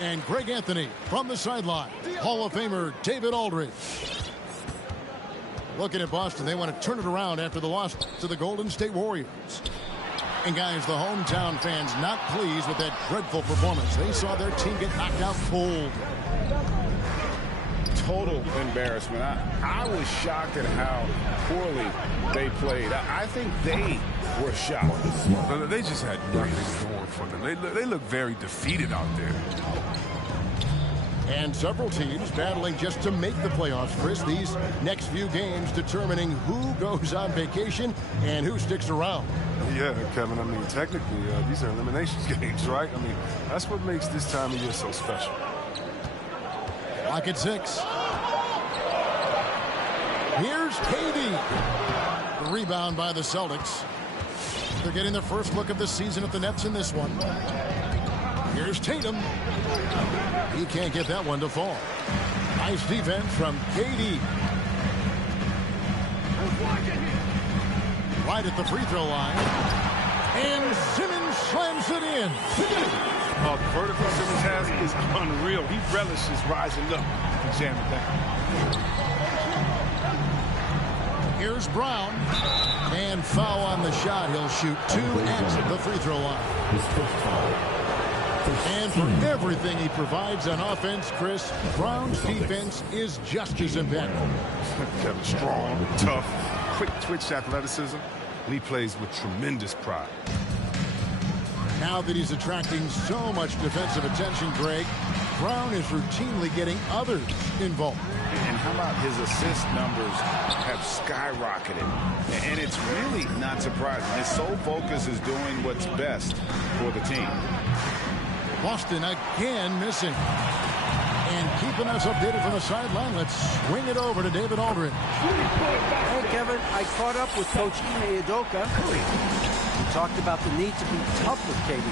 and Greg Anthony from the sideline. Hall of Famer David Aldridge. Looking at Boston, they want to turn it around after the loss to the Golden State Warriors. And guys, the hometown fans not pleased with that dreadful performance. They saw their team get knocked out cold. Total embarrassment. I was shocked at how poorly they played. I think they were shocked. They just had nothing going for them. They look very defeated out there. And several teams battling just to make the playoffs, Chris. These next few games determining who goes on vacation and who sticks around. Yeah, Kevin, I mean, technically, these are eliminations games, right? I mean, that's what makes this time of year so special. Clock at 6. Here's KD. The rebound by the Celtics. They're getting their first look of the season at the Nets in this one. Here's Tatum. He can't get that one to fall. Nice defense from KD. Right at the free throw line. And Simmons slams it in. The vertical Simmons has is unreal. He relishes rising up and jamming it down. Here's Brown. And foul on the shot. He'll shoot 2 at the free throw line. And for everything he provides on offense, Chris, Brown's defense is just as impactful. Kevin, strong, tough, quick twitch athleticism, and he plays with tremendous pride. Now that he's attracting so much defensive attention, Greg, Brown is routinely getting others involved. And how about his assist numbers have skyrocketed? And it's really not surprising. His sole focus is doing what's best for the team. Boston again missing. And keeping us updated from the sideline, let's swing it over to David Aldridge. Hey, Kevin, I caught up with Coach Ime Udoka. He talked about the need to be tough with KD,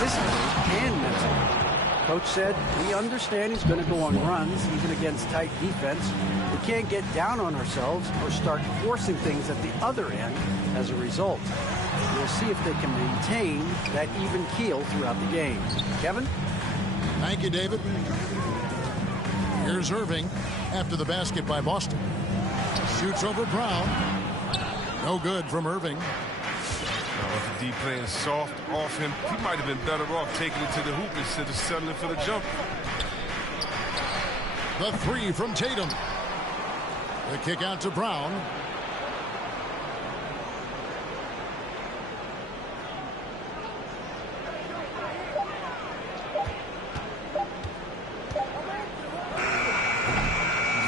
physically and mentally. Coach said, we understand he's going to go on runs, even against tight defense. We can't get down on ourselves or start forcing things at the other end as a result. We'll see if they can maintain that even keel throughout the game. Kevin? Thank you, David. Here's Irving after the basket by Boston. Shoots over Brown. No good from Irving. With the D playing soft off him, he might have been better off taking it to the hoop instead of settling for the jump. The 3 from Tatum. The kick out to Brown.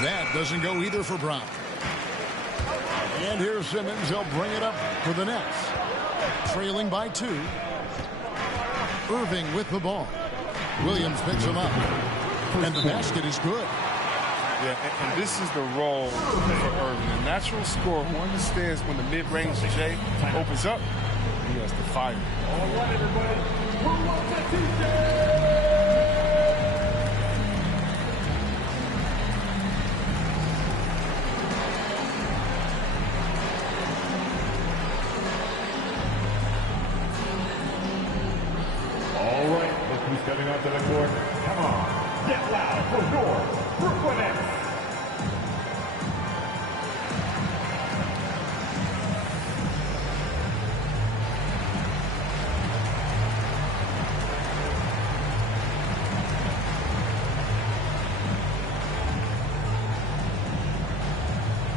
That doesn't go either for Brown. And here's Simmons. He'll bring it up for the Nets. Trailing by 2. Irving with the ball. Williams picks him up. And the basket is good. Yeah, and this is the role for Irving. A natural scorer who understands when the mid-range J opens up, he has to fire. All right, everybody. Who wants the TJ? Coming onto the court. Come on. Get loud for your Brooklyn Nets.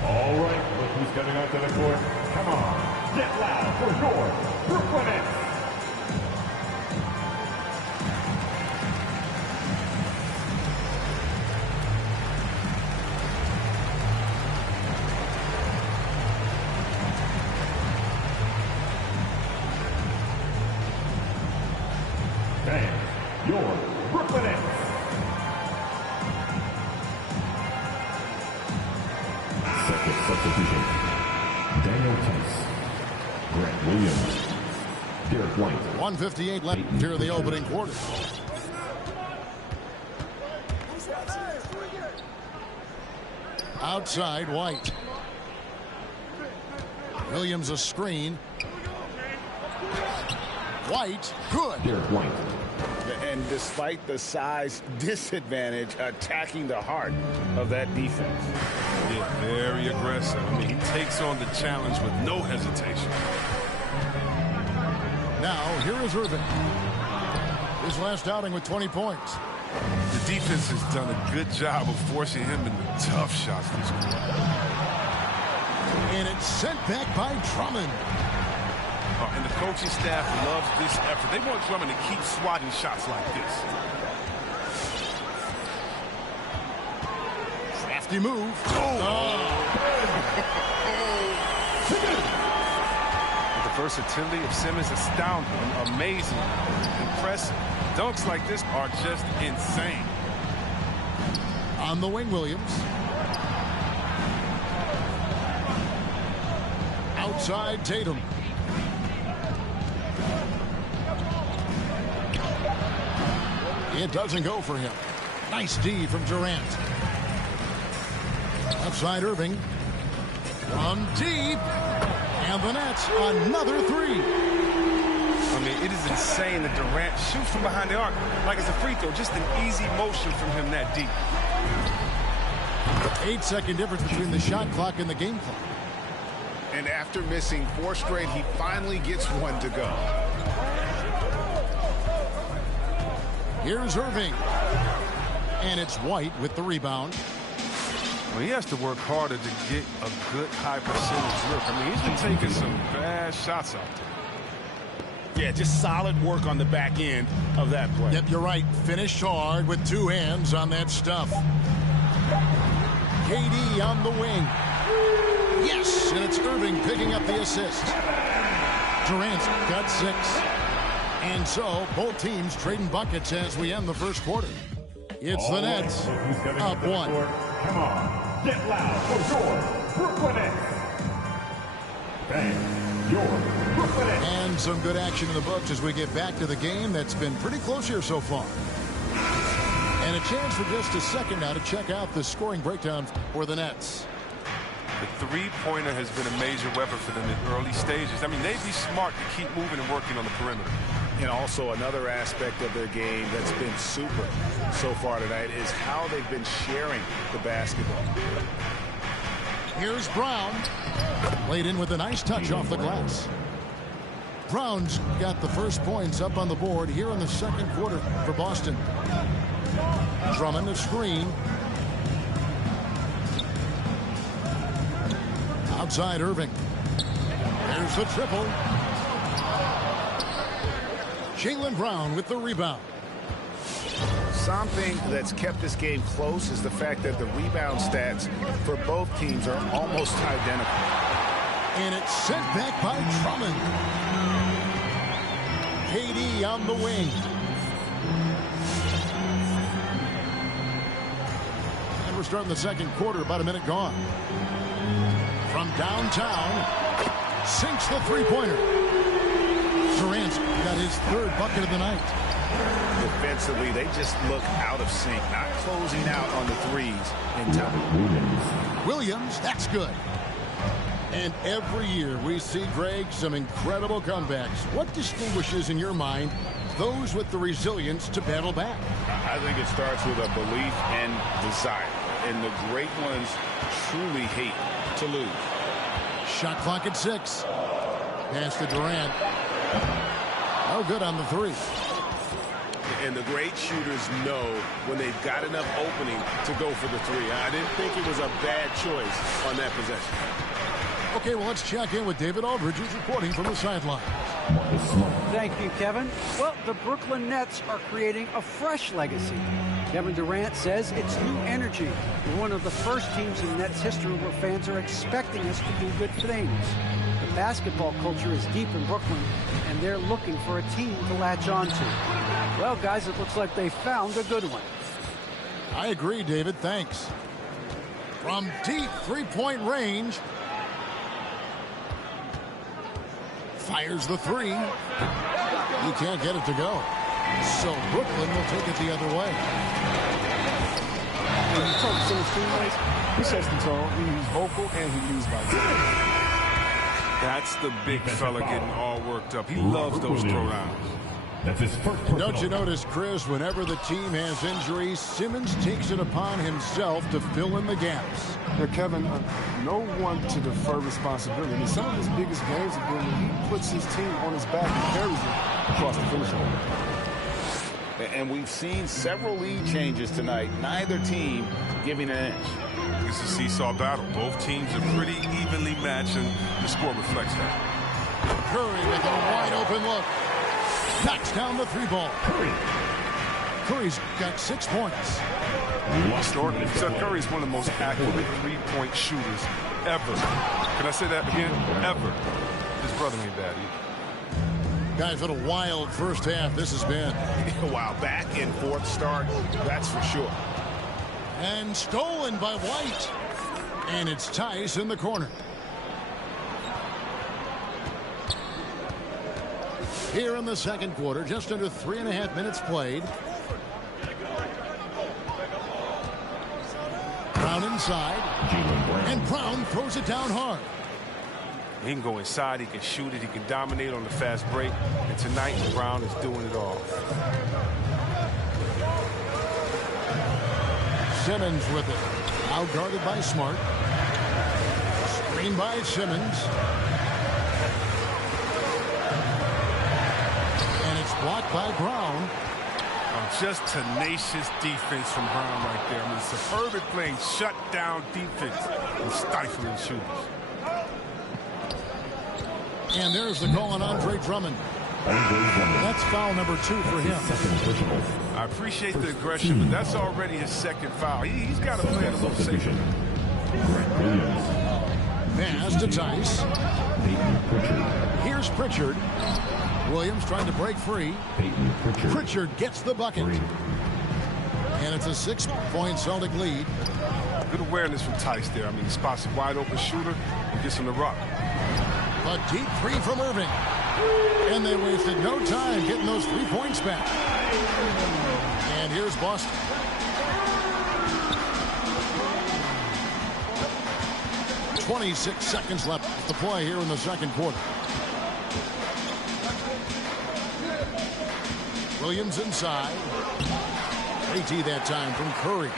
All right, look who's coming onto the court. Come on. Get loud for your Brooklyn Nets. Your Brooklyn Nets. Second substitution. Daniel Tice. Grant Williams. Derek White. 1:58 left here in the opening quarter. Outside, White. Williams a screen. White, good. Derek White. And despite the size disadvantage, attacking the heart of that defense. Yeah, very aggressive. I mean, he takes on the challenge with no hesitation. Now, here is Irving. His last outing with 20 points. The defense has done a good job of forcing him into tough shots this quarter. And it's sent back by Drummond. And the coaching staff loves this effort. They want Drummond to keep swatting shots like this. Crafty move. The versatility of Simmons astounding, amazing, impressive. Dunks like this are just insane. On the wing, Williams. Outside, Tatum. It doesn't go for him. Nice D from Durant. Outside, Irving. From deep. And the Nets, another three. I mean, it is insane that Durant shoots from behind the arc like it's a free throw. Just an easy motion from him that deep. 8-second difference between the shot clock and the game clock. And after missing 4 straight, he finally gets one to go. Here's Irving. And it's White with the rebound. Well, he has to work harder to get a good high percentage look. I mean, he's been taking some bad shots out there. Yeah, just solid work on the back end of that play. Yep, you're right. Finished hard with 2 hands on that stuff. KD on the wing. Yes, and it's Irving picking up the assist. Durant's got 6. And so, both teams trading buckets as we end the first quarter. It's the Nets up 1. Come on, get loud for your Brooklyn Nets. Thanks, your Brooklyn Nets. And some good action in the books as we get back to the game that's been pretty close here so far. And a chance for just a second now to check out the scoring breakdown for the Nets. The three-pointer has been a major weapon for them in early stages. I mean, they'd be smart to keep moving and working on the perimeter. And also another aspect of their game that's been super so far tonight is how they've been sharing the basketball. Here's Brown. Laid in with a nice touch off the glass. Brown's got the first points up on the board here in the second quarter for Boston. Drummond the screen. Outside Irving. There's the triple. Jaylen Brown with the rebound. Something that's kept this game close is the fact that the rebound stats for both teams are almost identical. And it's sent back by Drummond. KD on the wing. And we're starting the second quarter, about a minute gone. From downtown, sinks the three-pointer. Durant's got his 3rd bucket of the night. Defensively, they just look out of sync, not closing out on the threes in time. Williams, that's good. And every year we see, Greg, some incredible comebacks. What distinguishes, in your mind, those with the resilience to battle back? I think it starts with a belief and desire. And the great ones truly hate to lose. Shot clock at 6. Pass to Durant. Oh, good on the 3. And the great shooters know when they've got enough opening to go for the 3. I didn't think it was a bad choice on that possession. Okay, well, let's check in with David Aldridge, who's reporting from the sideline. Thank you, Kevin. Well, the Brooklyn Nets are creating a fresh legacy. Kevin Durant says it's new energy. We're one of the first teams in Nets history where fans are expecting us to do good things. The basketball culture is deep in Brooklyn, and they're looking for a team to latch on to. Well, guys, it looks like they found a good one. I agree, David. Thanks. From deep three-point range. Fires the 3. You can't get it to go. So Brooklyn will take it the other way. When you talk to his teammates, he sets the tone. He's vocal and he leads by example. That's the big fella getting all worked up. He loves those throwdowns. That's his first personal Don't you foul. notice, Chris, whenever the team has injuries, Simmons takes it upon himself to fill in the gaps. Yeah, Kevin, no one to defer responsibility. I mean, some of his biggest games have been when he puts his team on his back and carries them across the finish line. And we've seen several lead changes tonight. Neither team giving an inch. It's a seesaw battle. Both teams are pretty evenly matched, and the score reflects that. Curry with a wide open look. Knocks down the three ball. Curry's got 6 points. Historically, Seth Curry is one of the most accurate three-point shooters ever. Can I say that again? Ever. His brother ain't bad either. Guys, what a wild first half this has been. Wow, back and forth start, that's for sure. And stolen by White. And it's Tice in the corner. Here in the second quarter, just under 3.5 minutes played. Brown inside. And Brown throws it down hard. He can go inside, he can shoot it, he can dominate on the fast break. And tonight, Brown is doing it all. Simmons with it. Out guarded by Smart. Screen by Simmons. And it's blocked by Brown. Just tenacious defense from Brown right there. I mean, superb at playing shutdown defense and stifling shooters. And there's the call on Andre Drummond. That's foul number 2 for him. I appreciate the aggression, but that's already his second foul. He's got to play it a little safer. Pass to Tice. Here's Pritchard. Williams trying to break free. Pritchard gets the bucket. And it's a 6-point Celtic lead. Good awareness from Tice there. I mean, he spots a wide open shooter and gets him the rock. A deep three from Irving. And they wasted no time getting those 3 points back. And here's Boston. .26 seconds left to play here in the second quarter. Williams inside. AT that time from Curry.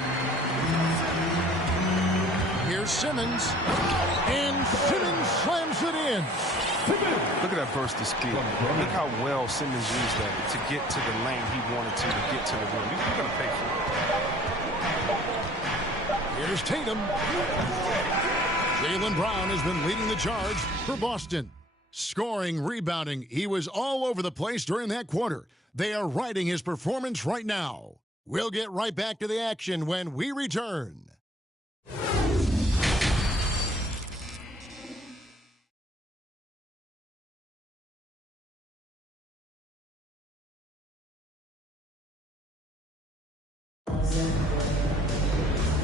Here's Simmons. And Simmons slams it in. Look at that burst of speed. Look how well Simmons used that to get to the lane he wanted to get to the rim. You're going to pay for it. Here's Tatum. Jaylen Brown has been leading the charge for Boston. Scoring, rebounding, he was all over the place during that quarter. They are riding his performance right now. We'll get right back to the action when we return.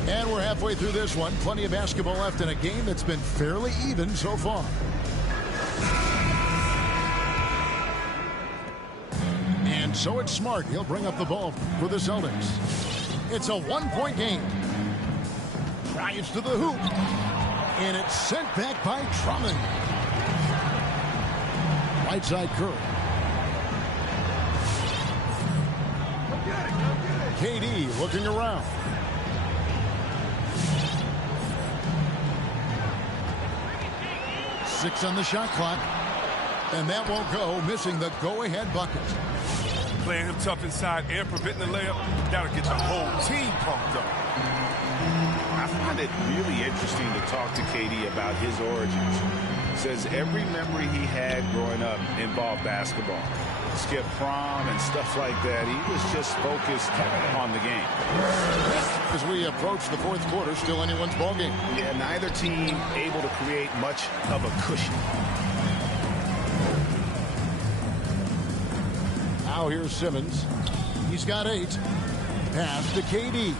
And we're halfway through this one. Plenty of basketball left in a game that's been fairly even so far. And so it's Smart. He'll bring up the ball for the Celtics. It's a 1-point game. Drives to the hoop. And it's sent back by Drummond. Right side Curry. KD looking around. Six on the shot clock. And that won't go, missing the go-ahead bucket. Playing him tough inside and preventing the layup. That'll get the whole team pumped up. I find it really interesting to talk to KD about his origins. Says every memory he had growing up involved basketball. Skip prom and stuff like that. He was just focused on the game. As we approach the fourth quarter, still anyone's ball game. Yeah, neither team able to create much of a cushion. Now here's Simmons. He's got 8. Pass to KD.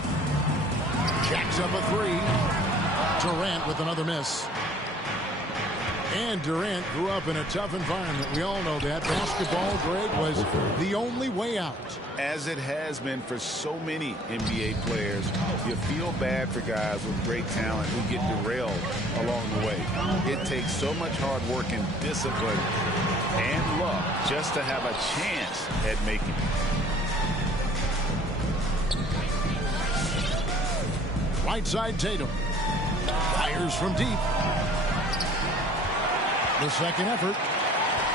Jacks up a 3. Durant with another miss. And Durant grew up in a tough environment. We all know that. Basketball, Greg, was the only way out. As it has been for so many NBA players, you feel bad for guys with great talent who get derailed along the way. It takes so much hard work and discipline and luck just to have a chance at making it. Right side, Tatum. Fires from deep. The second effort.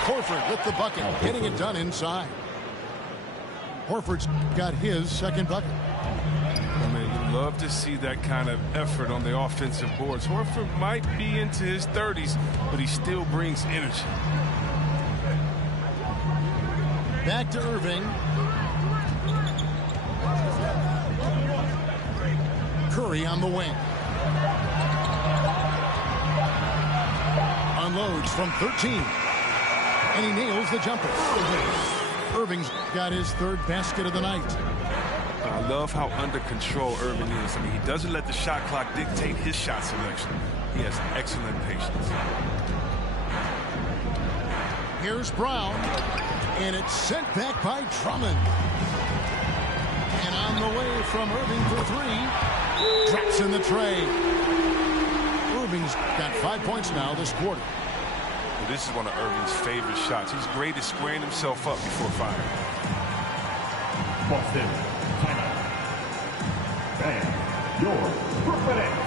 Horford with the bucket, getting it done inside. Horford's got his second bucket. I mean, you love to see that kind of effort on the offensive boards. Horford might be into his 30s, but he still brings energy. Back to Irving. Curry on the wing. Unloads from 13. And he nails the jumper. Irving's got his third basket of the night. I love how under control Irving is. I mean, he doesn't let the shot clock dictate his shot selection. He has excellent patience. Here's Brown. And it's sent back by Drummond. And on the way from Irving for three. Drops in the tray. Irving's got 5 points now this quarter. Well, this is one of Irving's favorite shots. He's great at squaring himself up before firing. Boston, timeout. Fans, your Brooklyn Nets.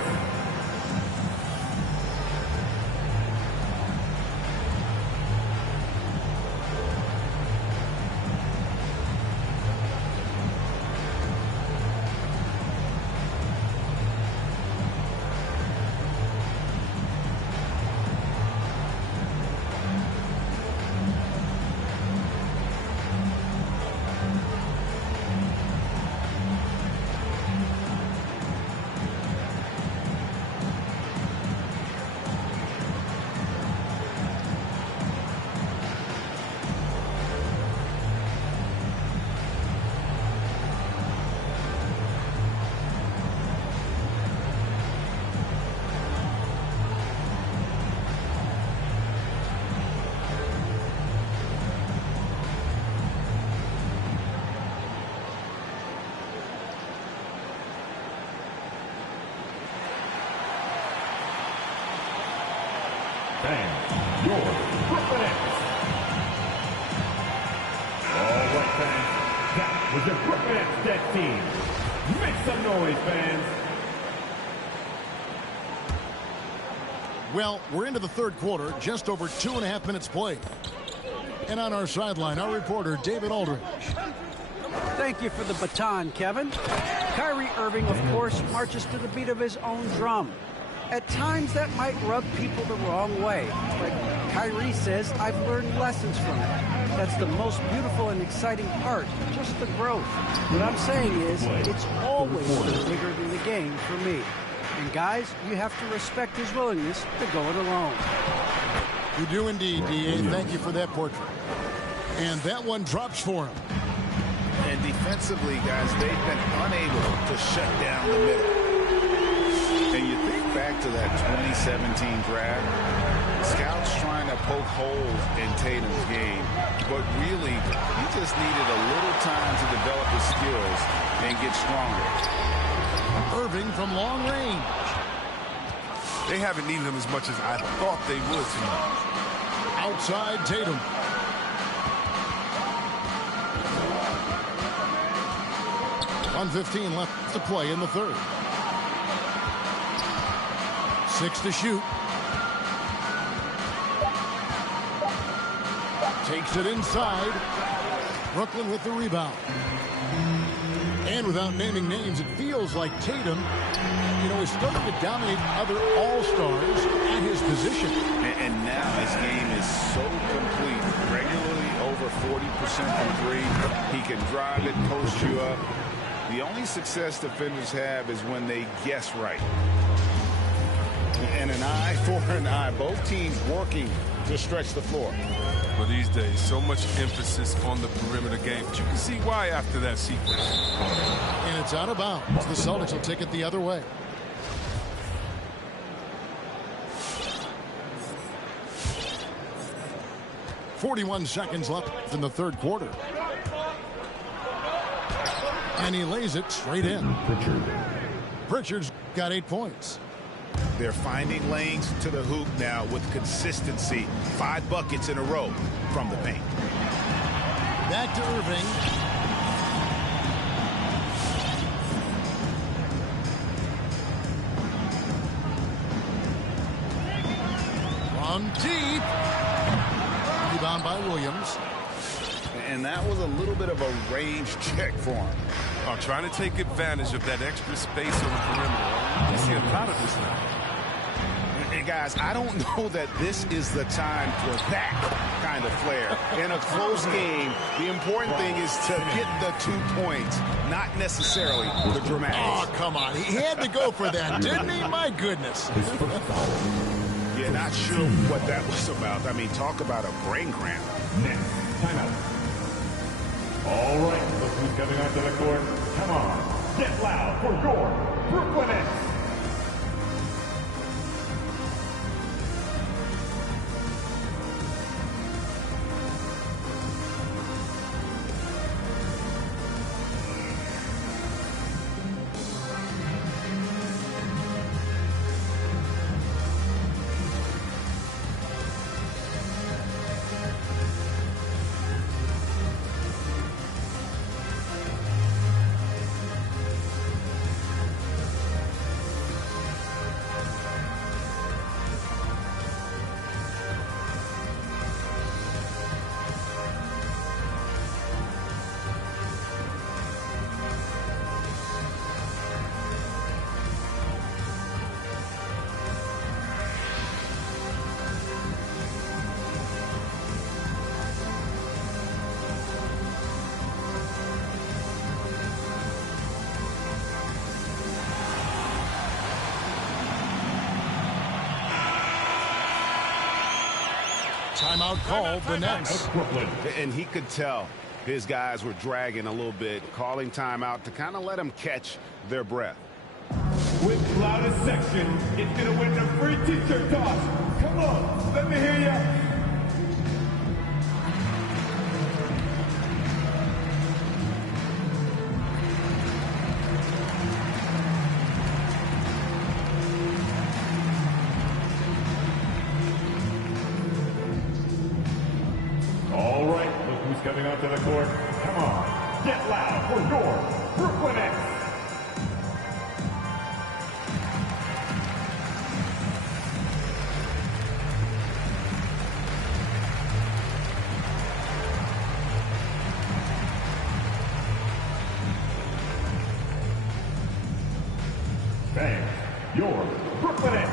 Fans, your Brooklyn Nets. All right, fans. That was your Brooklyn Nets dead team. Make some noise, fans. Well, we're into the third quarter, just over 2.5 minutes played. And on our sideline, our reporter, David Aldridge. Thank you for the baton, Kevin. Kyrie Irving, of course, marches to the beat of his own drum. At times, that might rub people the wrong way. But Kyrie says, I've learned lessons from it. That's the most beautiful and exciting part, just the growth. What I'm saying is, it's always bigger than the game for me. And guys, you have to respect his willingness to go it alone. You do indeed, D.A. Thank you for that portrait. And that one drops for him. And defensively, guys, they've been unable to shut down the middle. And you think back to that 2017 draft, scouts trying to poke holes in Tatum's game, but really, he just needed a little time to develop his skills and get stronger. Irving from long range. They haven't needed him as much as I thought they would tonight. Outside Tatum. .115 left to play in the third. 6 to shoot. Takes it inside. Brooklyn with the rebound. And without naming names, it feels like Tatum, is starting to dominate other all-stars at his position. And now his game is so complete. Regularly over 40% from three. He can drive it, post you up. The only success defenders have is when they guess right. And an eye for an eye. Both teams working to stretch the floor. Well, these days, so much emphasis on the perimeter game. But you can see why after that sequence. And it's out of bounds. The Celtics will take it the other way. .41 seconds left in the third quarter. And he lays it straight in. Pritchard's got 8 points. They're finding lanes to the hoop now with consistency. 5 buckets in a row from the paint. Back to Irving. On deep. Rebound by Williams. And that was a little bit of a range check for him. Trying to take advantage of that extra space on the perimeter. You see a lot of this now. Hey, guys, I don't know that this is the time for that kind of flair. In a close game, the important thing is to get the 2 points, not necessarily the dramatics. Oh, come on. He had to go for that, didn't he? My goodness. Yeah, not sure what that was about. I mean, talk about a brain cramp. Next, timeout. All right, look who's coming onto the court. Come on, get loud for your Brooklyn Nets. Timeout called the Nets. And he could tell his guys were dragging a little bit, calling timeout to kind of let them catch their breath. With loudest section, it's going to win the free t-shirt toss. Come on, let me hear ya. All right, look who's coming onto the court. Come on, get loud for your Brooklyn Nets. Thanks, your Brooklyn Nets.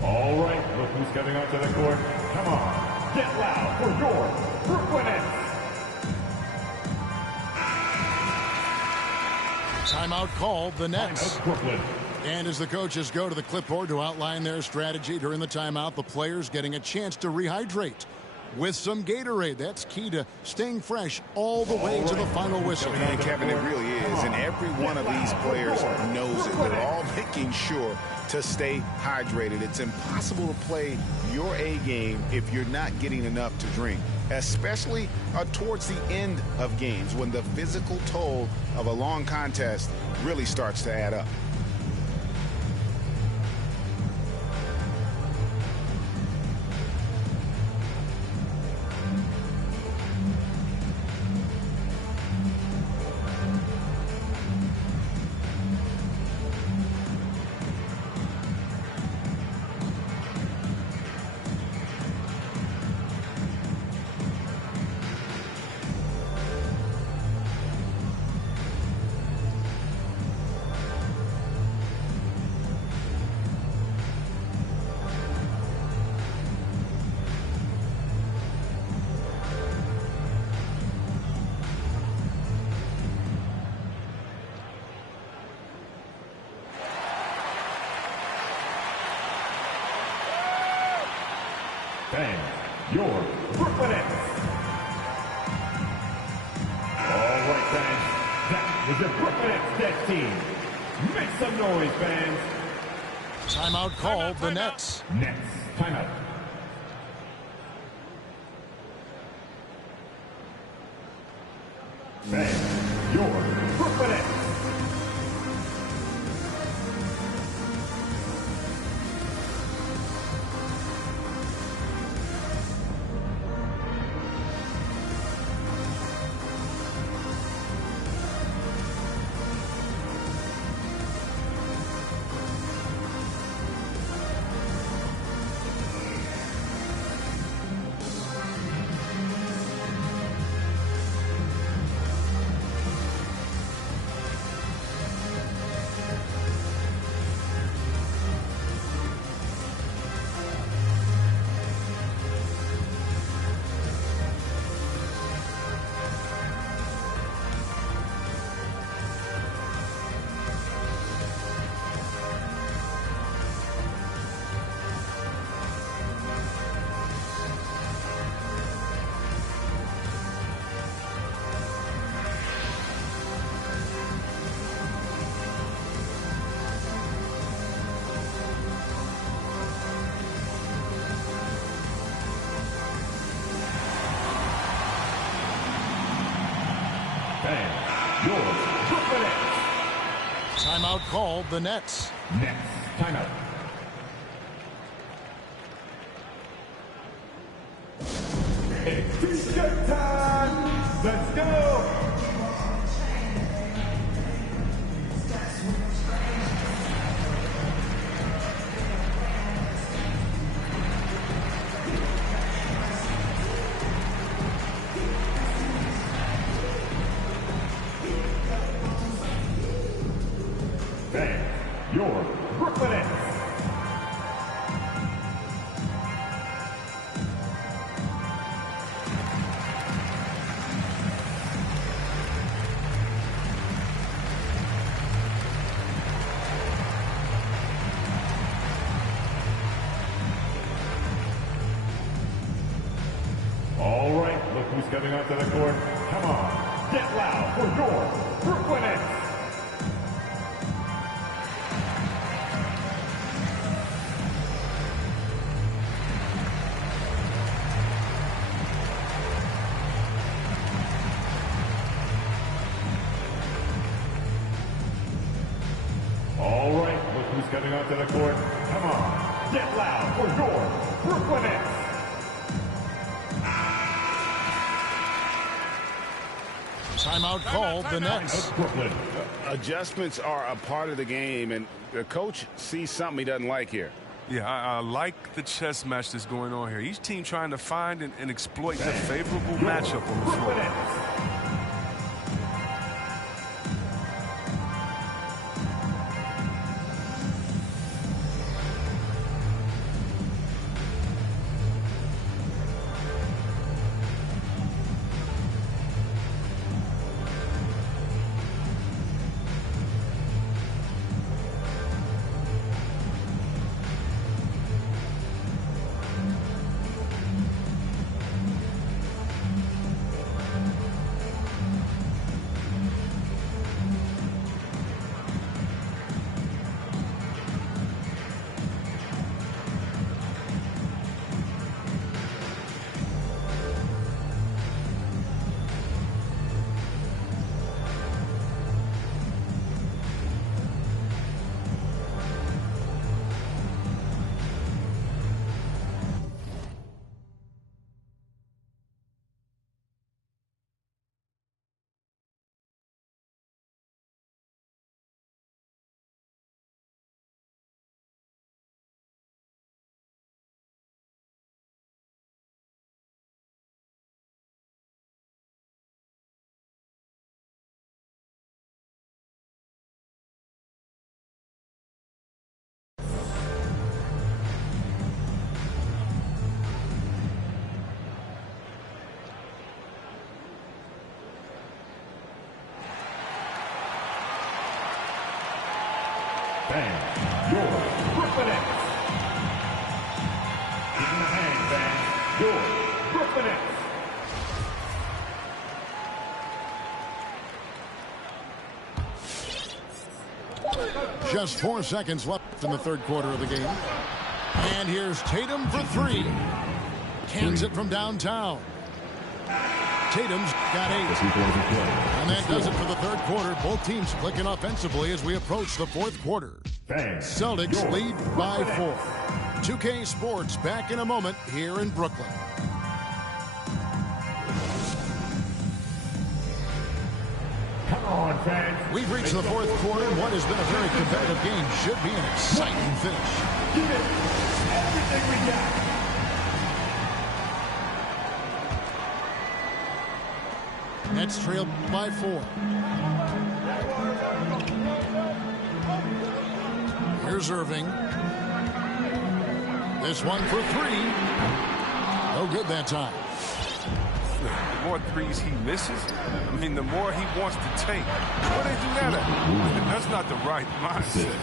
All right, look who's coming onto the court. Come on, get loud for your Brooklyn Nets. Timeout called the Nets. Timeout, Brooklyn. And as the coaches go to the clipboard to outline their strategy during the timeout, the players getting a chance to rehydrate with some Gatorade. That's key to staying fresh all the way to the final whistle. And Kevin, it really is. And every one of these players knows it. They're all making sure to stay hydrated. It's impossible to play your A game if you're not getting enough to drink, especially towards the end of games when the physical toll of a long contest really starts to add up. Bang, your Brooklyn Nets. All right, fans, that is your Brooklyn Nets team. Make some noise, fans. Timeout called, the Nets. Nets, timeout. Fans, your Brooklyn Nets. Your Brooklyn Nets. Timeout called, the Nets. Nets, timeout. It's t-shirt time. Let's go. Your Brooklyn Nets. All right, look who's coming onto the court. Come on, get loud for your Brooklyn Nets. All right, look who's coming onto the court. Come on, get loud for your Brooklyn Nets. Timeout called, the Nets. Brooklyn. Adjustments are a part of the game, and the coach sees something he doesn't like here. Yeah, I like the chess match that's going on here. Each team trying to find and exploit the favorable matchup on the floor. Fans, your Brooklyn Nets. Get in the hand, fans. Your Brooklyn Nets. Just 4 seconds left in the third quarter of the game. And here's Tatum for three. Cans it from downtown. Tatum's got 8. And that does it for the third quarter. Both teams clicking offensively as we approach the fourth quarter. Celtics lead by 4. 2K Sports back in a moment here in Brooklyn. Come on, fans. We've reached the fourth quarter. What has been a very competitive game should be an exciting finish. Give it everything we got. Nets trailed by 4. Here's Irving. This one for 3. No good that time. The more threes he misses, I mean, the more he wants to take. Why they do that at? That's not the right mindset.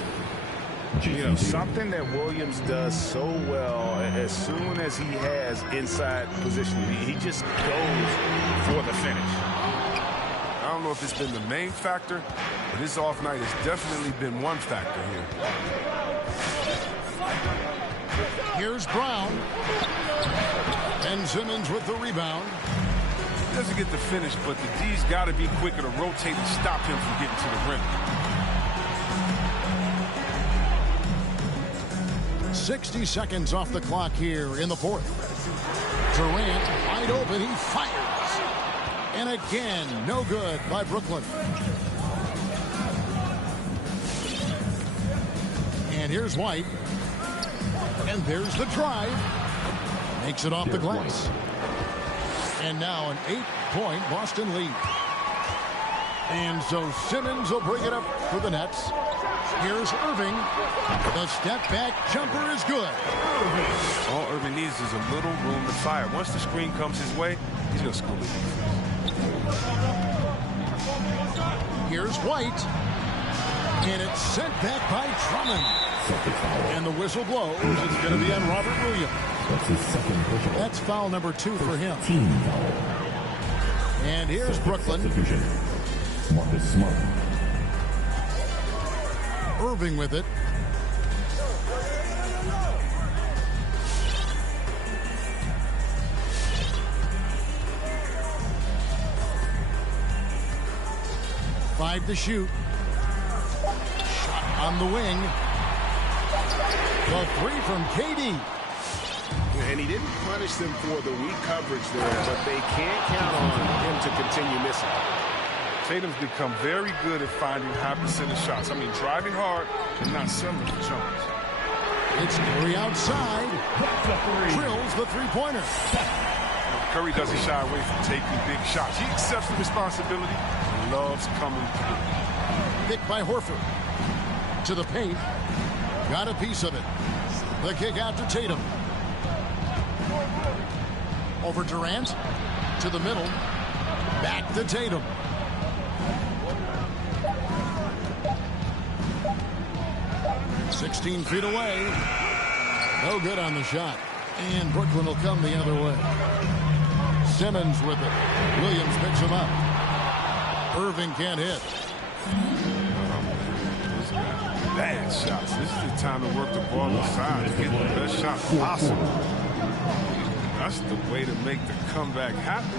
You know, something that Williams does so well, as soon as he has inside position, he just goes for the finish. I don't know if it's been the main factor, but his off night has definitely been one factor here. Here's Brown. And Simmons with the rebound. He doesn't get the finish, but the D's got to be quicker to rotate and stop him from getting to the rim. 60 seconds off the clock here in the fourth. Durant wide open. He fires. And again, no good by Brooklyn. And here's White. And there's the drive. Makes it off the glass. And now an 8-point Boston lead. And so Simmons will bring it up for the Nets. Here's Irving. The step-back jumper is good. All Irving needs is a little room to fire. Once the screen comes his way, he's going to school it. Here's White. And it's sent back by Drummond. And the whistle blows. It's going to be on Robert Williams. That's his second whistle. That's foul number 2 for him. Team foul. And here's Brooklyn. Substitution. Marcus Smart. Irving with it. Five to shoot. Shot on the wing. The 3 from KD. And he didn't punish them for the weak coverage there, but they can't count on him to continue missing. Tatum's become very good at finding high percentage shots. I mean, driving hard and not settling for jumpers. It's Curry outside. Drills the three-pointer. Curry doesn't shy away from taking big shots. He accepts the responsibility and loves coming through. Picked by Horford. To the paint. Got a piece of it. The kick out to Tatum. Over Durant. To the middle. Back to Tatum. "16 feet away." No good on the shot. And Brooklyn will come the other way. Simmons with it. Williams picks him up. Irving can't hit. Bad shots. This is the time to work the ball inside to get the best shot possible. That's the way to make the comeback happen.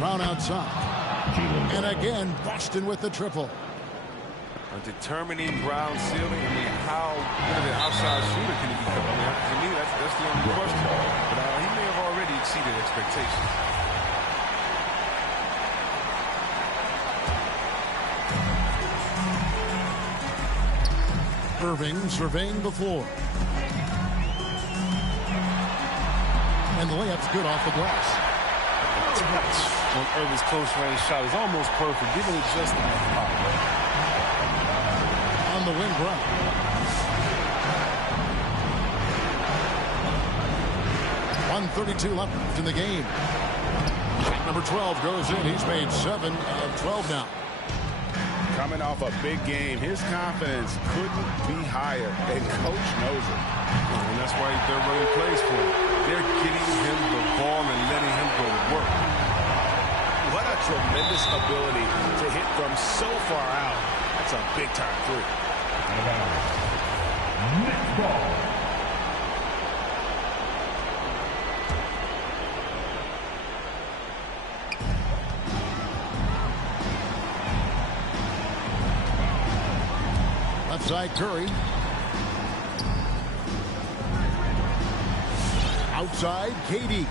Brown outside. And again, Boston with the triple. A determining Brown ceiling. I mean, how good of an outside shooter can he become? I mean, to me, that's the only question. But he may have already exceeded expectations. Irving surveying the floor. And the layup's good off the glass. On Irving's close-range shot is almost perfect, giving it just enough power. On the wing, Brown. .132 left in the game. Shot number 12 goes in. He's made 7 of 12 now. Coming off a big game, his confidence couldn't be higher, and coach knows it. And that's why they're running plays for him. They're getting him the ball and letting him go to work. What a tremendous ability to hit from so far out. That's a big-time three. Next ball. Left side, Curry. Outside, KD.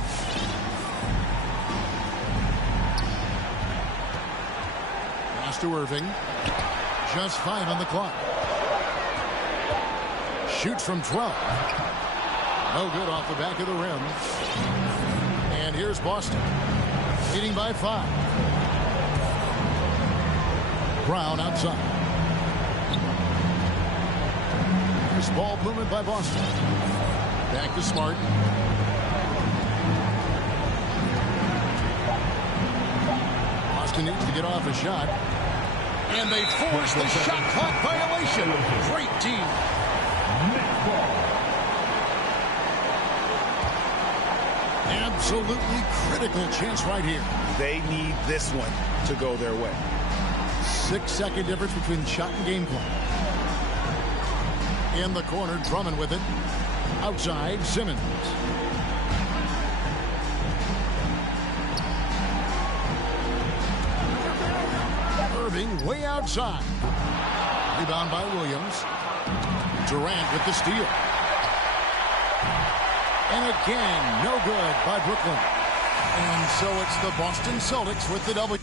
Pass to Irving. Just 5 on the clock. Shoots from 12. No good off the back of the rim. And here's Boston. Leading by 5. Brown outside. Here's ball movement by Boston. Back to Smart. Boston needs to get off a shot. And they force the shot clock violation. Great team. Next ball. Absolutely critical chance right here. They need this one to go their way. 6-second difference between shot and game clock. In the corner, Drummond with it. Outside, Simmons. Irving way outside. Rebound by Williams. Durant with the steal. And again, no good by Brooklyn. And so it's the Boston Celtics with the W.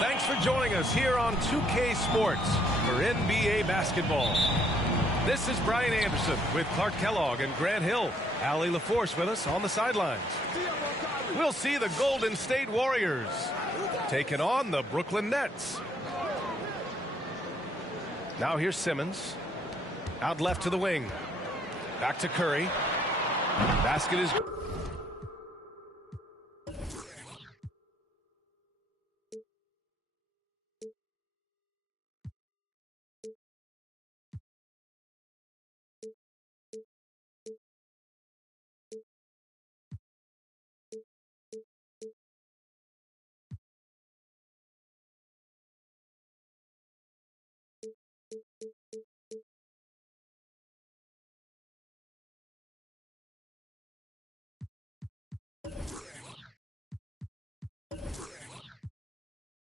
Thanks for joining us here on 2K Sports for NBA basketball. This is Brian Anderson with Clark Kellogg and Grant Hill. Allie LaForce with us on the sidelines. We'll see the Golden State Warriors taking on the Brooklyn Nets. Now here's Simmons. Out left to the wing. Back to Curry. Basket is...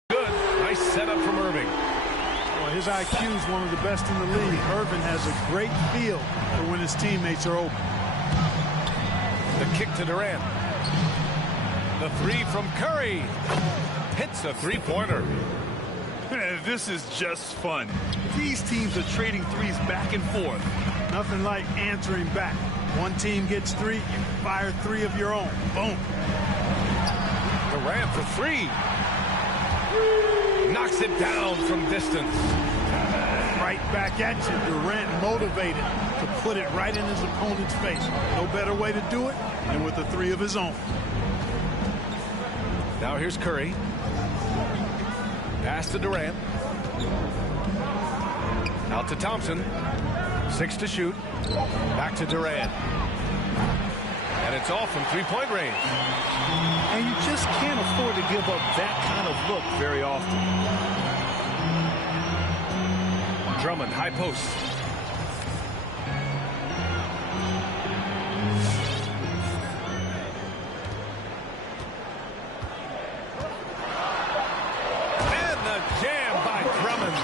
Good. Nice setup from Irving. Well, his IQ is one of the best in the league. Irving has a great feel for when his teammates are open. The kick to Durant. The three from Curry. Hits a three-pointer. This is just fun. These teams are trading threes back and forth. Nothing like answering back. One team gets three, you fire three of your own. Boom. Durant for three. Knocks it down from distance. Right back at you. Durant motivated to put it right in his opponent's face. No better way to do it than with a three of his own. Now here's Curry. Pass to Durant. Out to Thompson. 6 to shoot. Back to Durant. And it's off from three-point range. And you just can't afford to give up that kind of look very often. Drummond, high post. And the jam by Drummond.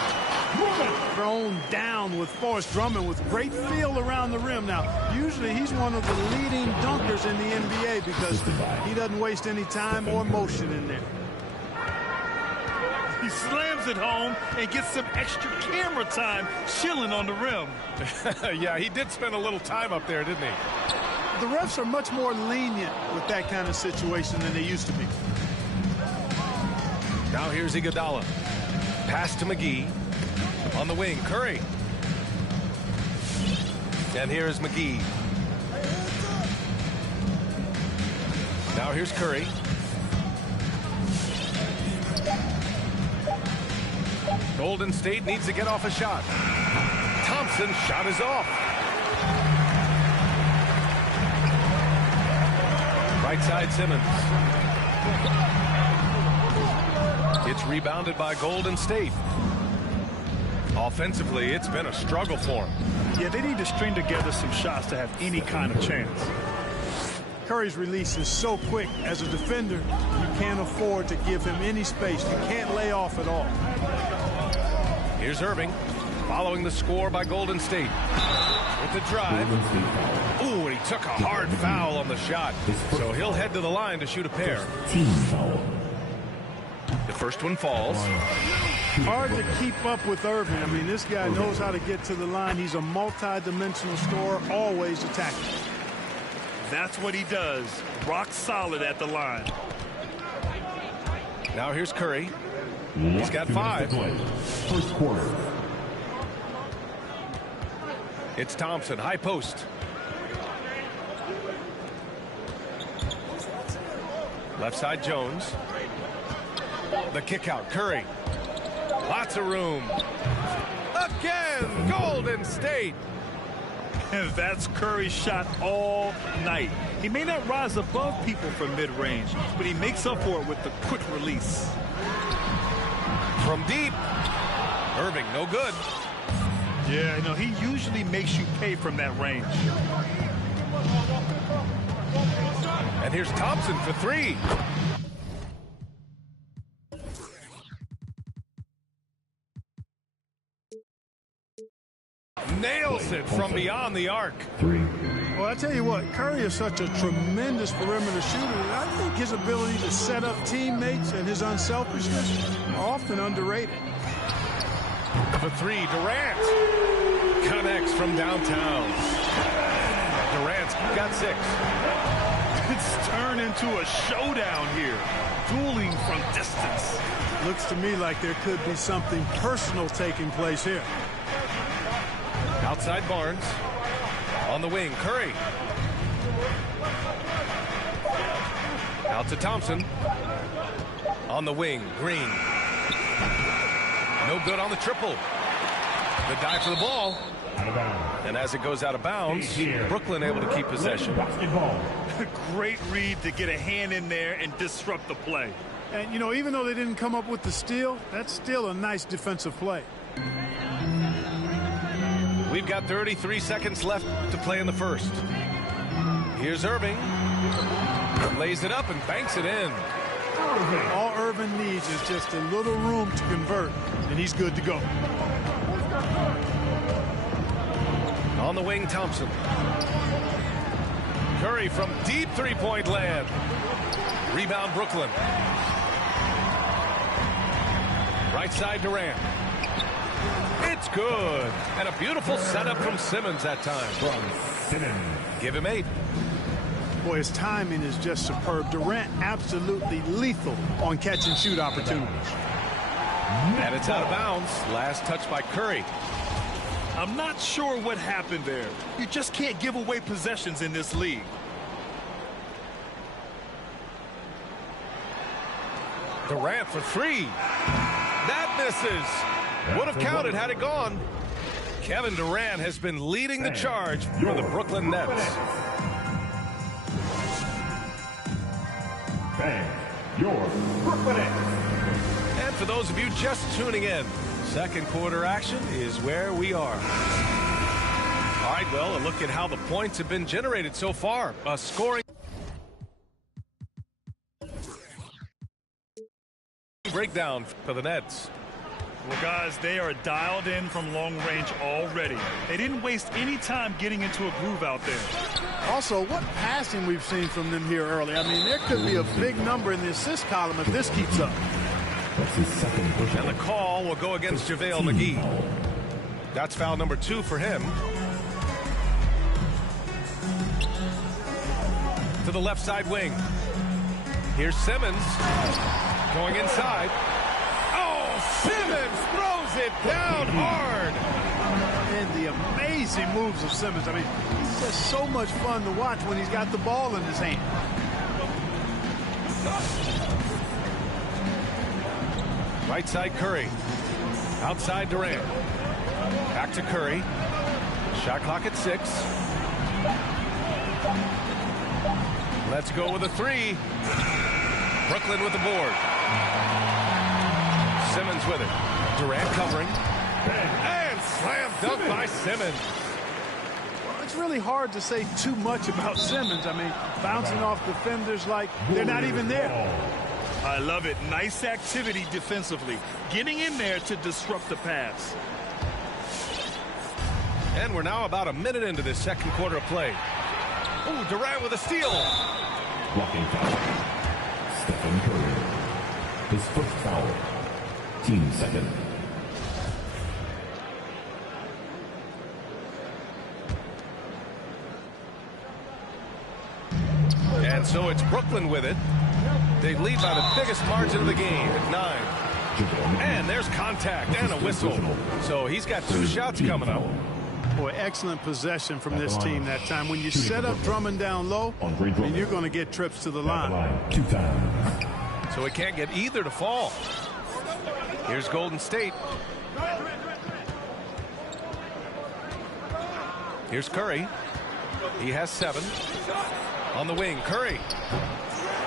Thrown down with force. Drummond with great feel around the rim. Now, usually he's one of the leading dunkers in the NBA because he doesn't waste any time or motion in there. He slams it home and gets some extra camera time chilling on the rim. Yeah, he did spend a little time up there, didn't he? The refs are much more lenient with that kind of situation than they used to be. Now here's Iguodala. Pass to McGee. On the wing, Curry. And here's McGee. Now here's Curry. Golden State needs to get off a shot. Thompson's shot is off. Right side, Simmons. It's rebounded by Golden State. Offensively, it's been a struggle for him. Yeah, they need to string together some shots to have any kind of chance. Curry's release is so quick. As a defender, you can't afford to give him any space. You can't lay off at all. Here's Irving, following the score by Golden State. With the drive. Ooh, and he took a hard foul on the shot. So he'll head to the line to shoot a pair. Team foul. The first one falls. Hard to keep up with Irving. I mean, this guy knows how to get to the line. He's a multi-dimensional scorer, always attacking. That's what he does. Rock solid at the line. Now here's Curry. He's got 5. First quarter. It's Thompson, high post. Left side, Jones. The kick out, Curry. Lots of room. Again, Golden State. And that's Curry's shot all night. He may not rise above people from mid-range, but he makes up for it with the quick release. From deep. Irving, no good. Yeah, you know, he usually makes you pay from that range. And here's Thompson for 3. Nails it from beyond the arc. 3. Well, I tell you what, Curry is such a tremendous perimeter shooter. I think his ability to set up teammates and his unselfishness are often underrated. For 3, Durant connects from downtown. Durant's got 6. It's turned into a showdown here, dueling from distance. Looks to me like there could be something personal taking place here. Outside Barnes. On the wing, Curry. Out to Thompson. On the wing, Green. No good on the triple. The dive for the ball. And as it goes out of bounds, Brooklyn able to keep possession. Great read to get a hand in there and disrupt the play. And, you know, even though they didn't come up with the steal, that's still a nice defensive play. We've got 33 seconds left to play in the first. Here's Irving. Lays it up and banks it in. All Irving needs is just a little room to convert, and he's good to go. On the wing, Thompson. Curry from deep three-point land. Rebound, Brooklyn. Right side, Durant. It's good. And a beautiful setup from Simmons that time. Give him 8. Boy, his timing is just superb. Durant absolutely lethal on catch-and-shoot opportunities. And it's out of bounds. Last touch by Curry. I'm not sure what happened there. You just can't give away possessions in this league. Durant for 3. That misses. Would have counted had it gone. Kevin Durant has been leading the charge for the Brooklyn Nets. Your Brooklyn Nets. And for those of you just tuning in, second quarter action is where we are. All right, well, a look at how the points have been generated so far. Scoring breakdown for the Nets. Well, guys, they are dialed in from long range already. They didn't waste any time getting into a groove out there. Also, what passing we've seen from them here early. I mean, there could be a big number in the assist column if this keeps up. And the call will go against JaVale McGee. That's foul number 2 for him. To the left side wing. Here's Simmons going inside. Oh, Simmons throws it down hard. And the amazing moves of Simmons. I mean, it's just so much fun to watch when he's got the ball in his hand. Right side Curry. Outside Durant. Back to Curry. Shot clock at 6. Let's go with a 3. Brooklyn with the board. Simmons with it. Durant covering. And slam dunk by Simmons. It's really hard to say too much about Simmons. I mean, bouncing off defenders like they're not even there. I love it. Nice activity defensively. Getting in there to disrupt the pass. And we're now about a minute into this second quarter of play. Oh, Durant with a steal. Blocking foul. Stephen Curry. His first foul. Team second. And so it's Brooklyn with it. They lead by the biggest margin of the game at 9. And there's contact and a whistle. So he's got 2 shots coming up. Boy, excellent possession from this team that time. When you set up Drummond down low, and you're going to get trips to the line. 2 times. So he can't get either to fall. Here's Golden State. Here's Curry. He has 7. On the wing, Curry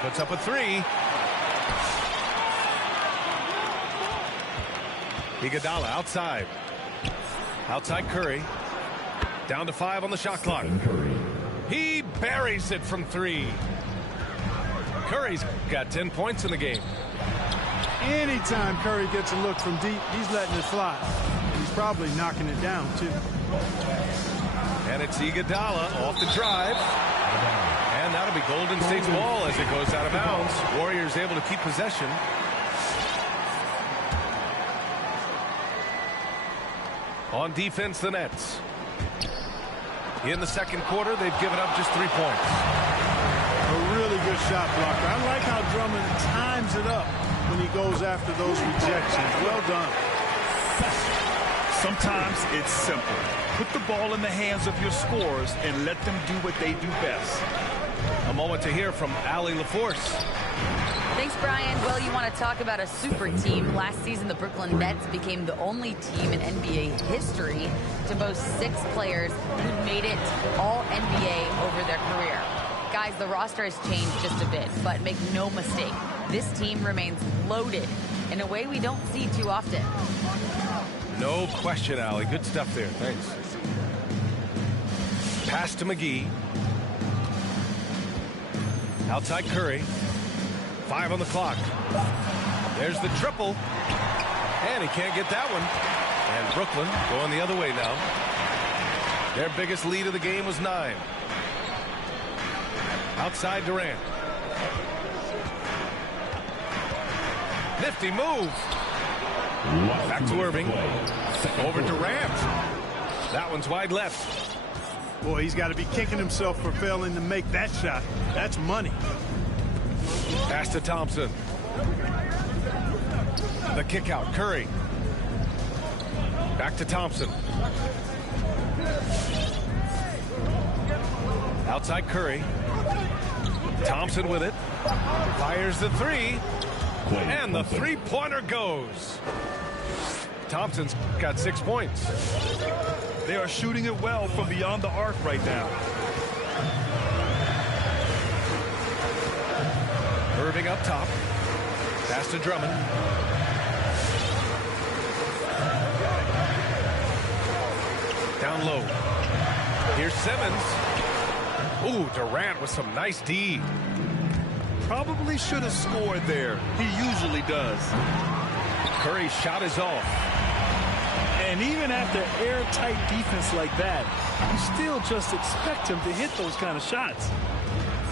puts up a 3. Iguodala outside. Outside Curry. Down to 5 on the shot clock. He buries it from 3. Curry's got 10 points in the game. Anytime Curry gets a look from deep, he's letting it fly. He's probably knocking it down, too. And it's Iguodala off the drive. And that'll be Golden State's ball as it goes out of bounds. Warriors able to keep possession. On defense, the Nets. In the second quarter, they've given up just 3 points. A really good shot blocker. I like how Drummond times it up when he goes after those rejections. Well done. Sometimes it's simple. Put the ball in the hands of your scorers and let them do what they do best. A moment to hear from Allie LaForce. Thanks, Brian. Well, you want to talk about a super team. Last season, the Brooklyn Nets became the only team in NBA history to boast 6 players who made it all NBA over their career. Guys, the roster has changed just a bit, but make no mistake, this team remains loaded in a way we don't see too often. No question, Allie. Good stuff there. Thanks. Pass to McGee. Outside Curry. 5 on the clock. There's the triple. And he can't get that one. And Brooklyn going the other way now. Their biggest lead of the game was 9. Outside Durant. Nifty move. Back to Irving. Over Durant. That one's wide left. Boy, he's got to be kicking himself for failing to make that shot. That's money. Pass to Thompson. The kick out. Curry. Back to Thompson. Outside Curry. Thompson with it. Fires the 3. And the 3-pointer goes. Thompson's got 6 points. They are shooting it well from beyond the arc right now. Irving up top. Pass to Drummond. Down low. Here's Simmons. Ooh, Durant with some nice D. Probably should have scored there. He usually does. Curry's shot is off. And even after airtight defense like that, you still just expect him to hit those kind of shots.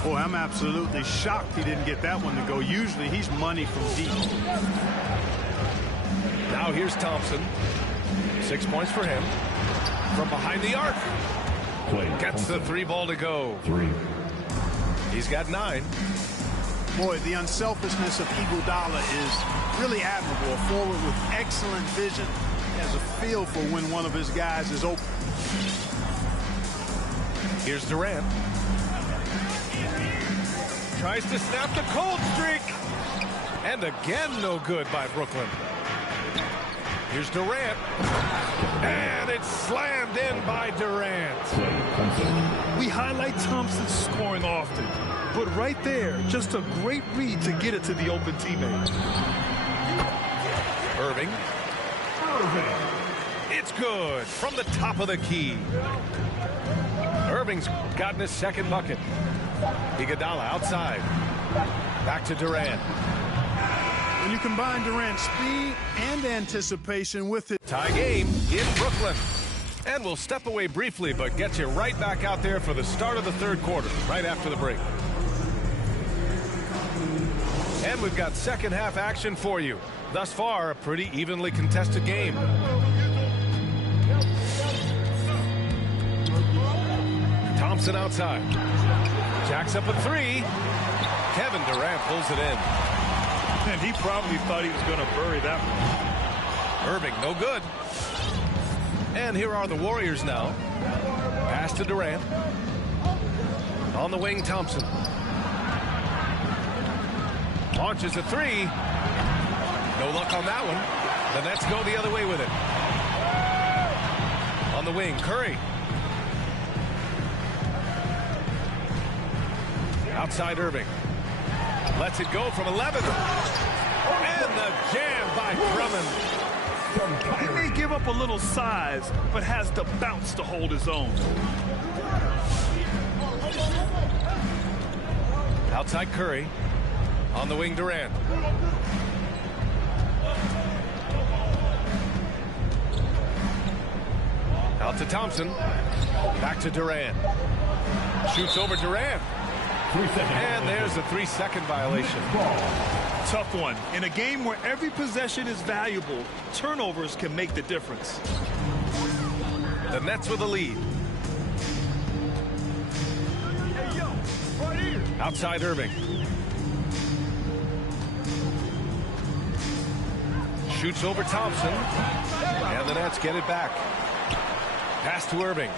Boy, I'm absolutely shocked he didn't get that one to go. Usually he's money from deep. Now here's Thompson. 6 points for him. From behind the arc. Gets the 3-ball to go. 3. He's got 9. Boy, the unselfishness of Iguodala is really admirable. A forward with excellent vision. He has a feel for when one of his guys is open. Here's Durant. Tries to snap the cold streak. And again, no good by Brooklyn. Here's Durant. And it's slammed in by Durant. We highlight Thompson's scoring often. But right there, just a great read to get it to the open teammate. Irving. It's good from the top of the key. Irving's gotten his second bucket. Iguodala outside. Back to Durant. When you combine Durant's speed and anticipation with it. Tie game in Brooklyn. And we'll step away briefly, but get you right back out there for the start of the third quarter, right after the break. And we've got second half action for you. Thus far, a pretty evenly contested game. Thompson outside. Jacks up a 3. Kevin Durant pulls it in. And he probably thought he was going to bury that one. Irving, no good. And here are the Warriors now. Pass to Durant. On the wing, Thompson. Launches a 3. No luck on that one. The Nets go the other way with it. On the wing, Curry. Outside Irving. Lets it go from 11. And the jam by Drummond. He may give up a little size, but has the bounce to hold his own. Outside Curry. On the wing, Durant. Out to Thompson. Back to Durant. Shoots over Durant. And there's a 3-second violation. Tough one. In a game where every possession is valuable, turnovers can make the difference. The Nets with the lead. Outside Irving. Shoots over Thompson. And the Nets get it back. Pass to Irving.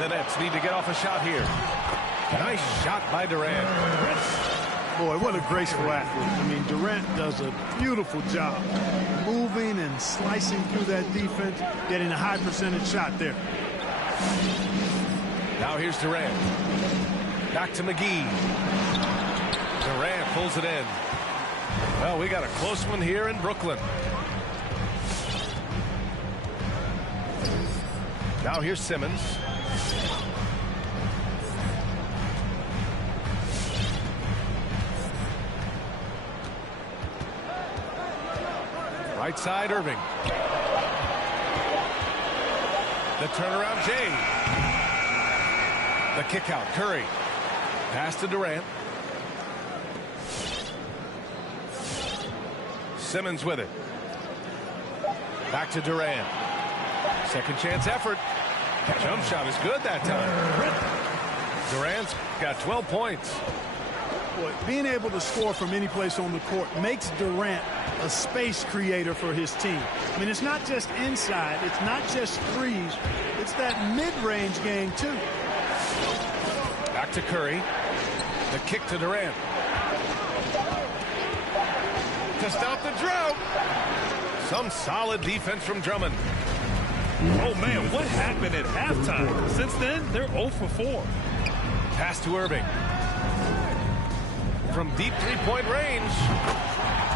The Nets need to get off a shot here. Nice shot by Durant. Boy, what a graceful athlete. I mean, Durant does a beautiful job moving and slicing through that defense, getting a high percentage shot there. Now here's Durant. Back to McGee. Durant pulls it in. Well, we got a close one here in Brooklyn. Now here's Simmons. Right side, Irving. The turnaround, Jay. The kick out, Curry. Pass to Durant. Simmons with it. Back to Durant. Second chance effort. Jump shot is good that time. Durant's got 12 points. Boy, being able to score from any place on the court makes Durant a space creator for his team. I mean, it's not just inside, it's not just threes, it's that mid-range game too. Back to Curry. The kick to Durant. To stop the drought. Some solid defense from Drummond. Oh, man, what happened at halftime? Since then, they're 0 for 4. Pass to Irving. From deep three-point range.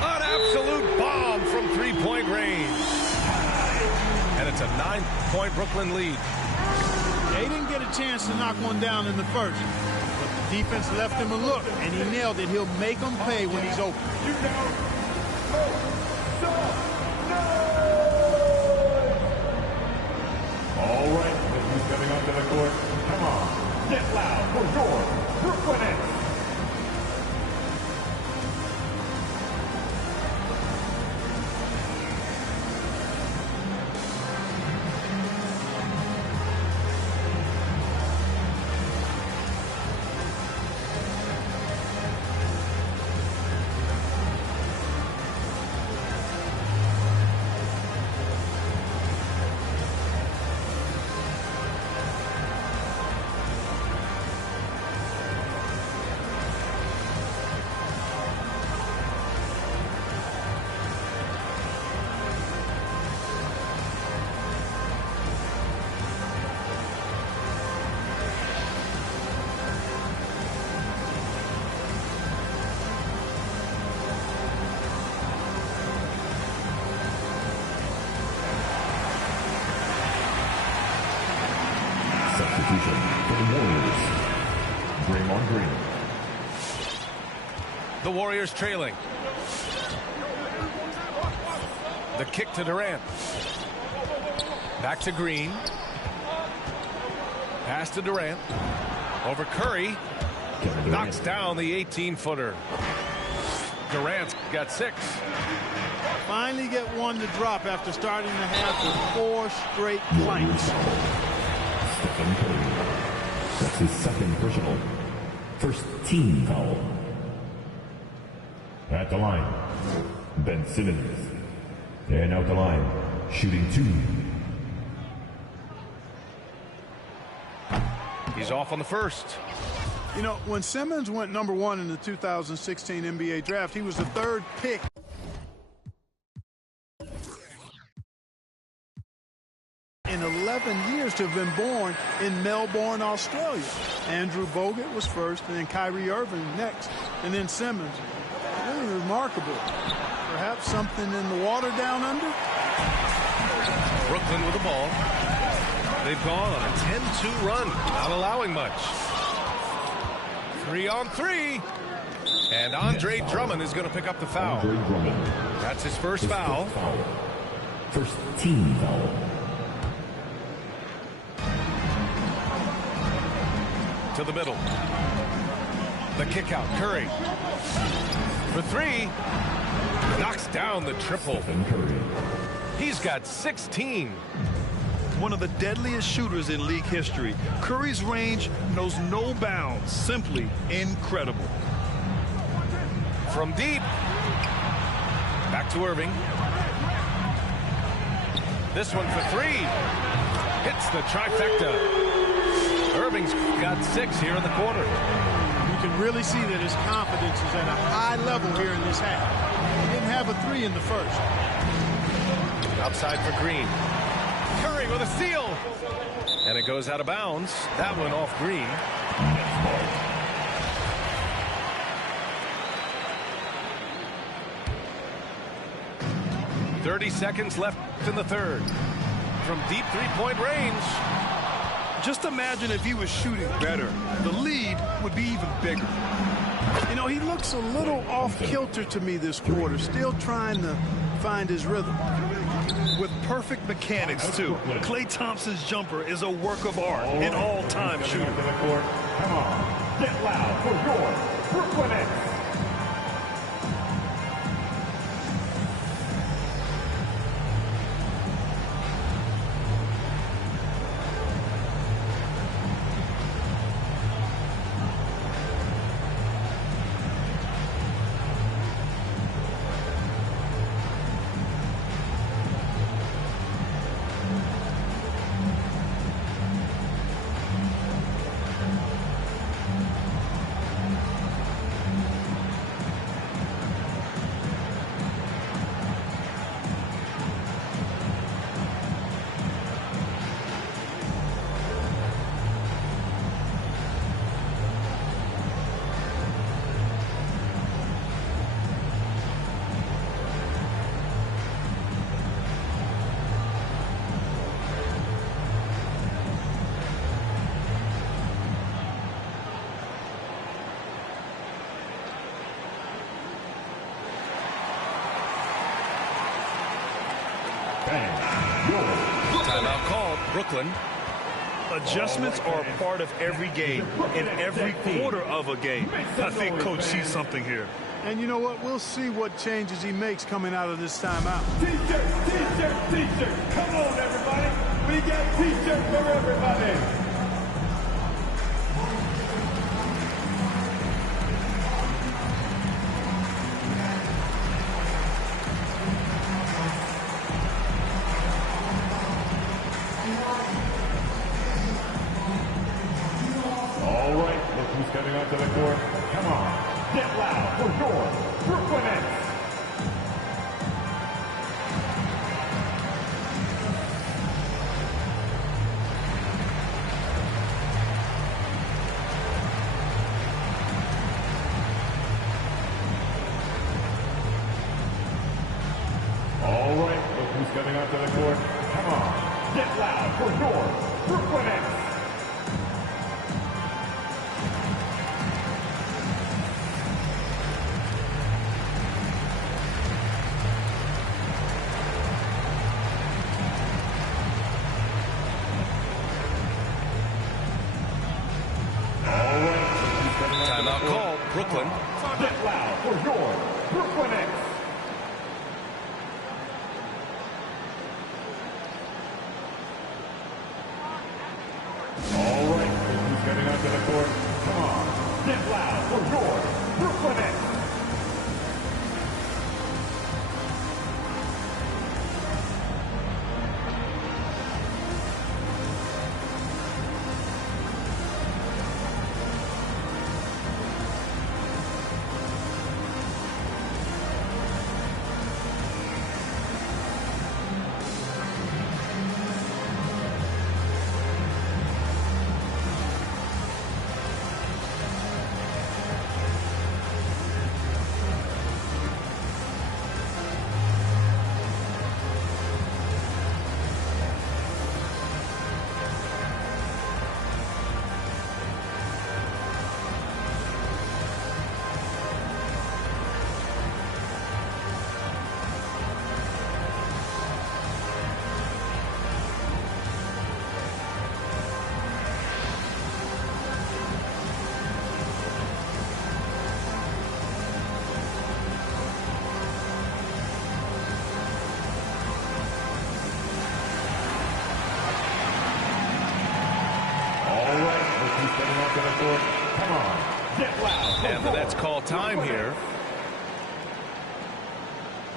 An absolute bomb from three-point range. And it's a 9-point Brooklyn lead. They didn't get a chance to knock one down in the first. But the defense left him a look, and he nailed it. He'll make them pay when he's open. All right, who's coming onto the court? Come on, get loud for your Brooklyn Nets. Substitution for the Warriors. Draymond Green. The Warriors trailing. The kick to Durant. Back to Green. Pass to Durant. Over Curry. Knocks down the 18-footer. Durant's got 6. Finally get one to drop after starting the half with 4 straight blanks. Stephen Curry. That's his second personal. First team foul. At the line, Ben Simmons. And out the line, shooting 2. He's off on the first. You know, when Simmons went #1 in the 2016 NBA draft, he was the 3rd pick. In 11 years to have been born in Melbourne, Australia. Andrew Bogut was first, and then Kyrie Irving next, and then Simmons. Really remarkable. Perhaps something in the water down under? Brooklyn with the ball. They've gone on a 10-2 run, not allowing much. 3-on-3. And Andre Drummond is going to pick up the foul. That's his first foul. First team foul. To the middle. The kick out. Curry. For 3. Knocks down the triple. He's got 16. One of the deadliest shooters in league history. Curry's range knows no bounds. Simply incredible. from deep. Back to Irving. This one for three. Hits the trifecta. Irving's got 6 here in the quarter. You can really see that his confidence is at a high level here in this half. He didn't have a 3 in the first. Outside for Green. Curry with a steal. And it goes out of bounds. That one off Green. 30 seconds left in the third. From deep three-point range. Just imagine if he was shooting better. The lead would be even bigger. You know, he looks a little off-kilter to me this quarter, still trying to find his rhythm. With perfect mechanics, too. Klay Thompson's jumper is a work of art, an all-time shooter. Come on, get loud for your Brooklyn Nets. Timeout called. Brooklyn. Adjustments are a part of every game and every quarter of a game. I think Coach sees something here. And you know what? We'll see what changes he makes coming out of this timeout. T-shirt, T-shirt, T-shirt. Come on, everybody. We got T-shirts for everybody. All right, look who's coming onto the court. Come on, get loud for your Brooklyn Nets. All right, look who's coming onto the court. Come on, get loud for your Brooklyn Nets. Timeout called. Brooklyn. Get loud for your Brooklyn Nets. All right, who's coming onto the court? Come on, get loud for your Brooklyn Nets.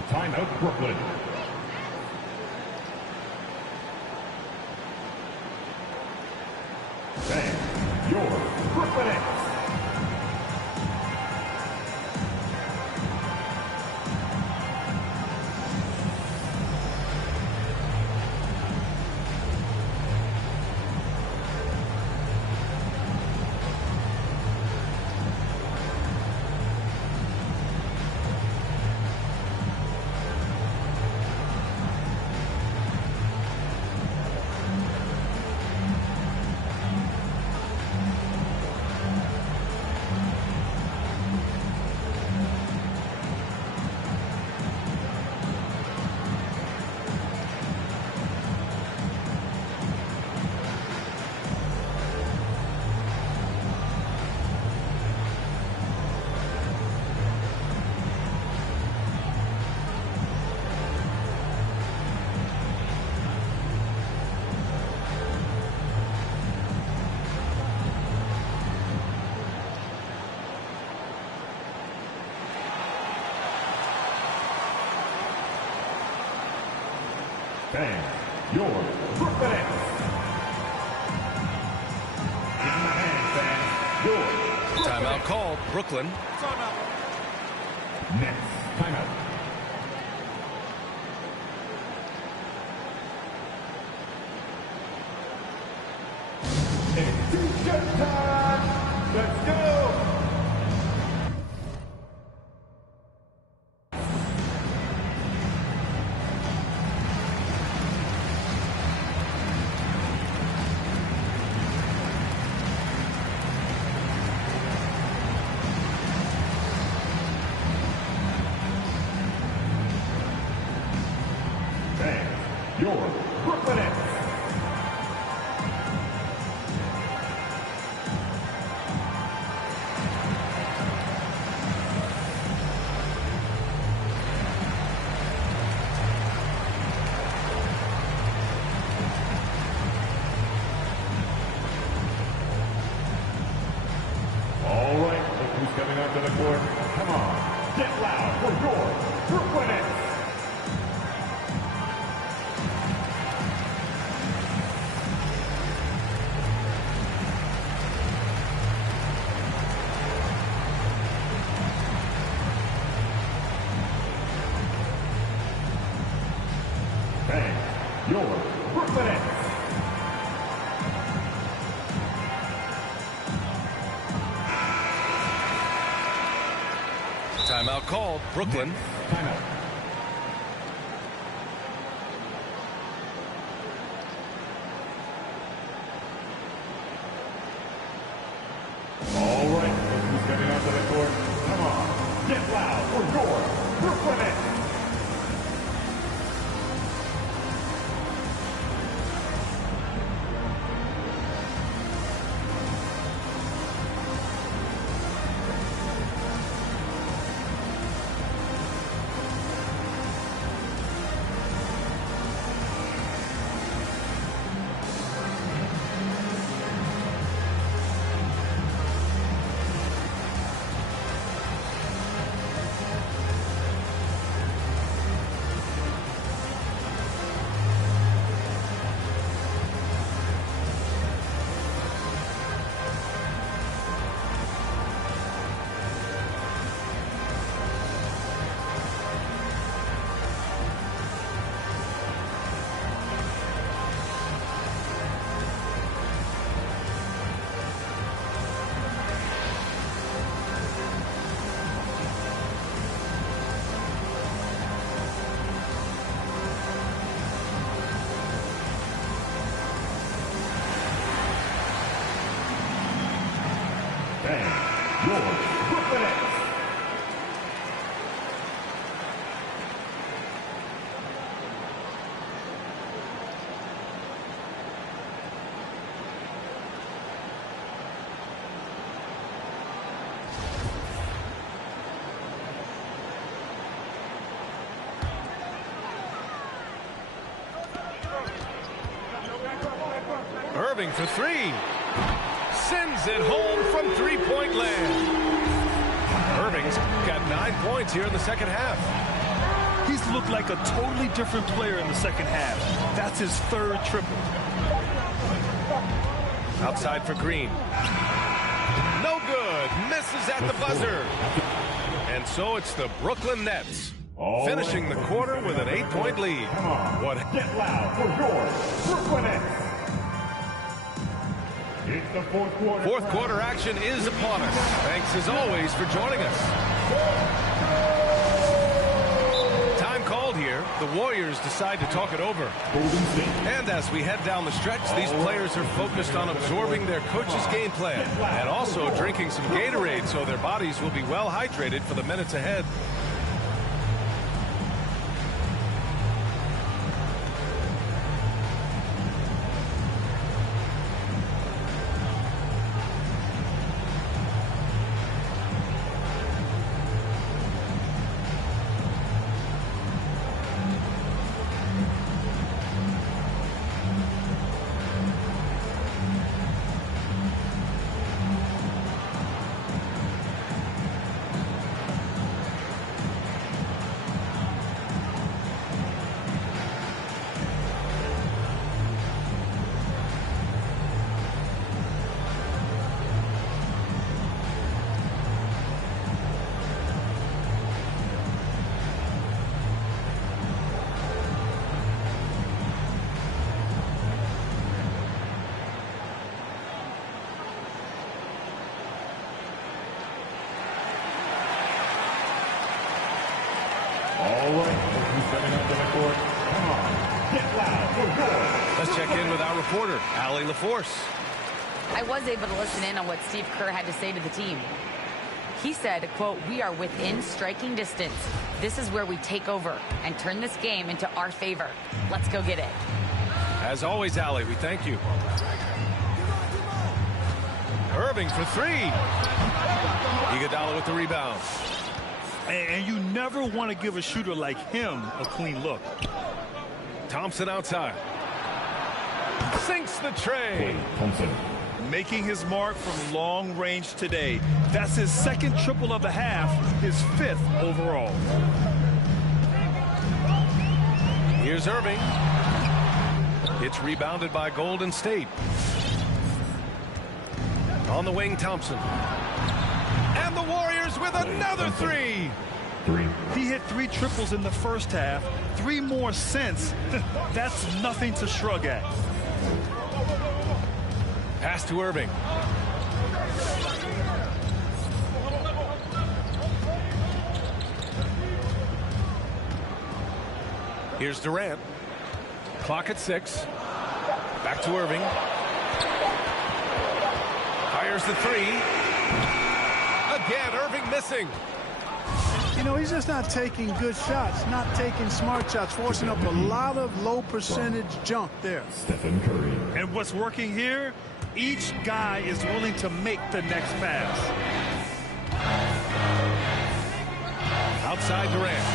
Timeout, Brooklyn. And your Brooklyn Nets. And your Brooklyn Nets. In the hand, fans, your Timeout called. Brooklyn. Nets. Timeout. Execution time. Let's go. Your Brooklyn Nets. All right, look who's coming onto the court. Come on, get loud for your Brooklyn Nets. Your Brooklyn Nets. Timeout called. Brooklyn. Timeout. All right, look who's coming onto the court. Come on, get loud for your Brooklyn Nets. And your Brooklyn Nets. Irving for three. Sends it home from three-point land. Irving's got 9 points here in the second half. He's just looked like a totally different player in the second half. That's his third triple. Outside for Green. No good. Misses at the buzzer. And so it's the Brooklyn Nets finishing the quarter with an 8-point lead. Come on, What? get loud for your Brooklyn Nets. It's the fourth quarter. Fourth quarter action is upon us. Thanks as always for joining us. Time called here. The Warriors decide to talk it over. And as we head down the stretch, these players are focused on absorbing their coach's game plan and also drinking some Gatorade so their bodies will be well hydrated for the minutes ahead. All right, who's stepping up to the court? Come on, get loud for yours. Let's check in with our reporter, Allie LaForce. I was able to listen in on what Steve Kerr had to say to the team. He said, quote, "We are within striking distance. This is where we take over and turn this game into our favor. Let's go get it." As always, Allie, we thank you. Irving for three. Iguodala with the rebound. And you never want to give a shooter like him a clean look. Thompson outside. Sinks the tray. Thompson. Making his mark from long range today. That's his second triple of the half, his fifth overall. Here's Irving. It's rebounded by Golden State. On the wing, Thompson. And the Warriors with another three. He hit 3 triples in the first half, 3 more since. That's nothing to shrug at. Pass to Irving. Here's Durant. Clock at 6. Back to Irving. Fires the three. Again, Irving missing. You know, he's just not taking good shots, not taking smart shots, forcing up a lot of low percentage junk there. Stephen Curry. And what's working here? Each guy is willing to make the next pass. Outside Durant.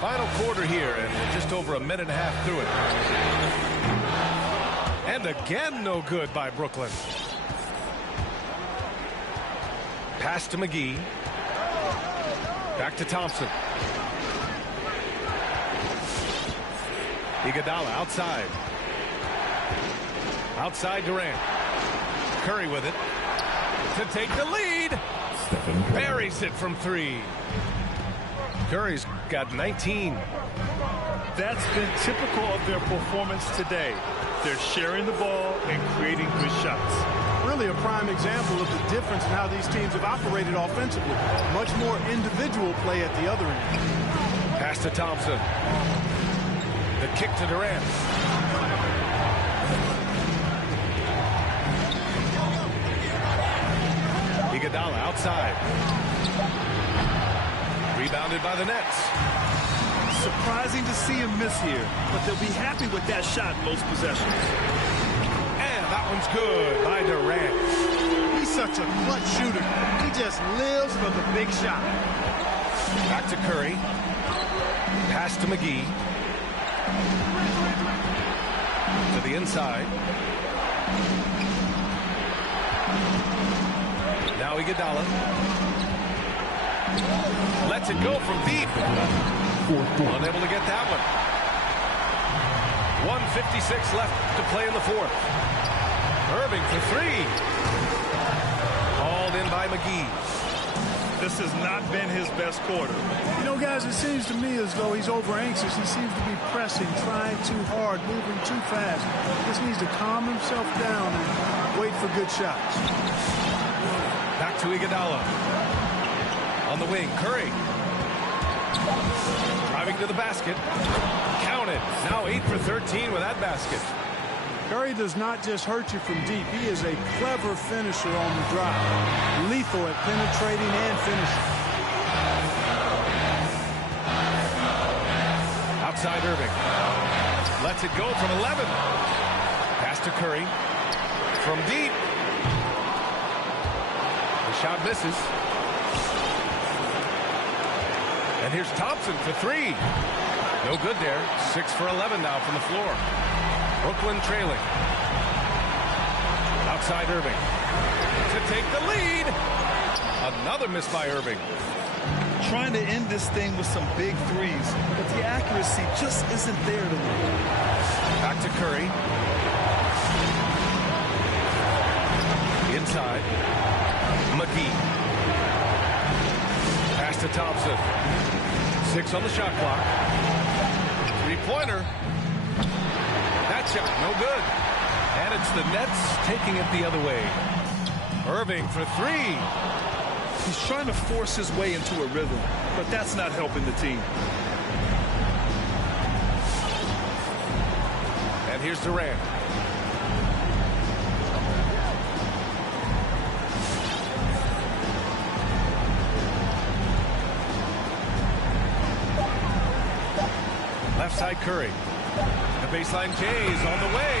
Final quarter here, and we're just over a minute and a half through it. And again, no good by Brooklyn. Pass to McGee. Back to Thompson. Iguodala outside. Outside Durant. Curry with it. To take the lead. Buries it from 3. Curry's got 19. That's been typical of their performance today. They're sharing the ball and creating good shots. Really a prime example of the difference in how these teams have operated offensively. Much more individual play at the other end. Pass to Thompson. The kick to Durant. Iguodala outside. Rebounded by the Nets. Surprising to see him miss here, but they'll be happy with that shot most possessions. And that one's good by Durant. He's such a clutch shooter. He just lives for the big shot. Back to Curry. Pass to McGee. To the inside. Now Iguodala. Lets it go from deep. Unable to get that one. 1:56 left to play in the fourth. Irving for three. Hauled in by McGee. This has not been his best quarter. You know, guys, it seems to me as though he's over anxious. He seems to be pressing, trying too hard, moving too fast. Just needs to calm himself down and wait for good shots. Back to Iguodala. On the wing, Curry. Driving to the basket. Counted. Now 8 for 13 with that basket. Curry does not just hurt you from deep. He is a clever finisher on the drive. Lethal at penetrating and finishing. Outside Irving. Lets it go from 11. Pass to Curry. From deep. The shot misses. And here's Thompson for three. No good there. 6 for 11 now from the floor. Brooklyn trailing. Outside Irving. To take the lead. Another miss by Irving. Trying to end this thing with some big threes, but the accuracy just isn't there tonight. Back to Curry. Inside. McGee. Pass to Thompson. 6 on the shot clock. Three-pointer. That shot, no good. And it's the Nets taking it the other way. Irving for three. He's trying to force his way into a rhythm, but that's not helping the team. And here's Durant. Left side Curry. The baseline J is on the way.